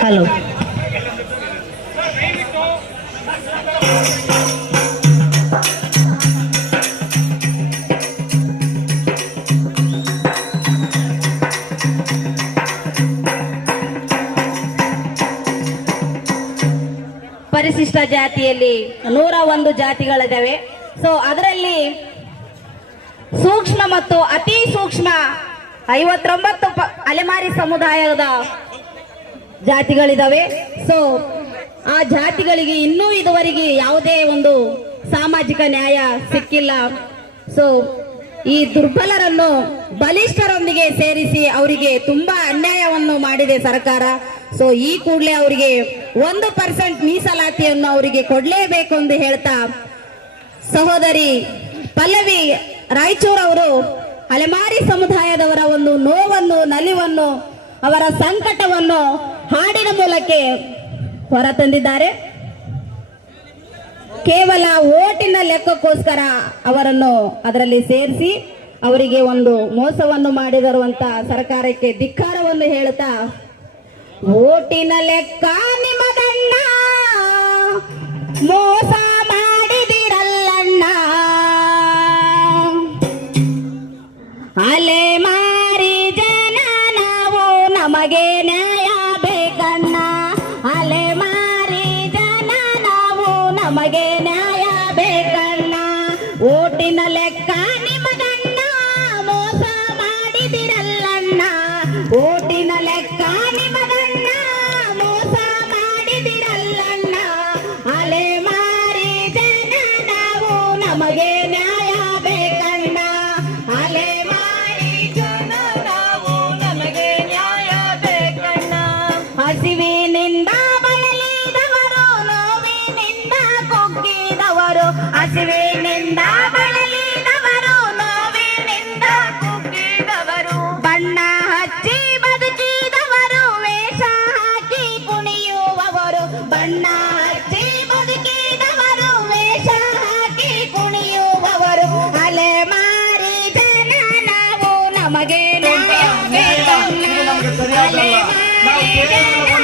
Hello. ಪರಿಶಿಷ್ಟ ಜಾತಿಯಲ್ಲಿ ನೂರ ಒಂದು ಜಾತಿಗಳಿದ್ದಾವೆ ಸೊ ಅದರಲ್ಲಿ ಸೂಕ್ಷ್ಮ ಮತ್ತು ಅತಿ ಸೂಕ್ಷ್ಮ ಐವತ್ತೊಂಬತ್ತು ಅಲೆಮಾರಿ ಸಮುದಾಯದ ಜಾತಿಗಳಿದಾವೆ. ಸೊ ಆ ಜಾತಿಗಳಿಗೆ ಇನ್ನೂ ಇದುವರೆಗೆ ಯಾವುದೇ ಒಂದು ಸಾಮಾಜಿಕ ನ್ಯಾಯ ಸಿಕ್ಕಿಲ್ಲ. ಸೊ ಈ ದುರ್ಬಲರನ್ನು ಬಲಿಷ್ಠರೊಂದಿಗೆ ಸೇರಿಸಿ ಅವರಿಗೆ ತುಂಬಾ ಅನ್ಯಾಯವನ್ನು ಮಾಡಿದೆ ಸರ್ಕಾರ. ಸೊ ಈ ಕೂಡಲೇ ಅವರಿಗೆ ಒಂದು ಪರ್ಸೆಂಟ್ ಮೀಸಲಾತಿಯನ್ನು ಅವರಿಗೆ ಕೊಡಲೇಬೇಕು ಎಂದು ಹೇಳ್ತಾ ಸಹೋದರಿ ಪಲ್ಲವಿ ರಾಯಚೂರ್ ಅವರು ಅಲೆಮಾರಿ ಸಮುದಾಯದವರ ಒಂದು ನೋವನ್ನು, ನಲಿವನ್ನು ಅವರ ಸಂಕಟವನ್ನು ಹಾಡಿನ ಮೂಲಕ ಹೊರತಂದಿದ್ದಾರೆ ಕೇವಲ ಓಟಿನ ಲೆಕ್ಕಕ್ಕೋಸ್ಕರ ಅವರನ್ನು ಅದರಲ್ಲಿ ಸೇರಿಸಿ ಅವರಿಗೆ ಒಂದು ಮೋಸವನ್ನು ಮಾಡಿದರುವಂತ ಸರ್ಕಾರಕ್ಕೆ ಧಿಕ್ಕಾರವನ್ನು ಹೇಳುತ್ತಾ, ಓಟಿನ ಲೆಕ್ಕ ನಿಮ್ಮದಣ್ಣ ನಮಗೆ ನ್ಯಾಯ ಬೇಕಣ್ಣ. ಅಲೆ ಮಾರಿ ಜನ ನಾವು ನಮಗೆ ನ್ಯಾಯ ಬೇಕಣ್ಣ. ಓಟಿನ ಲೆಕ್ಕ ನಿಮಗಣ್ಣ, ಮೋಸ ಮಾಡಿದಿರಲ್ಲಣ್ಣ. ಓಟಿನ ಲೆಕ್ಕ ನಿಮಗಣ್ಣ, ಮೋಸ ಮಾಡಿದಿರಲ್ಲಣ್ಣ. ಅಲೆ ಮಾರಿ ಜನ ನಾವು ನಮಗೆ ಹಸಿವಿನಿಂದ ಬಳಲಿದವರು ನೋವಿನಿಂದ ಕುಗ್ಗಿದವರು. ಬಣ್ಣ ಹಚ್ಚಿ ಬದುಕಿದವರು ವೇಷ ಹಾಕಿ ಕುಣಿಯುವವರು. ಬಣ್ಣ ಹಚ್ಚಿ ಬದುಕಿದವರು ವೇಷ ಹಾಕಿ ಕುಣಿಯುವವರು. ಅಲೆ ಮಾರಿ ಜನ ನಾವು ನಮಗೆ. ಅಲೆ ಮಾರಿ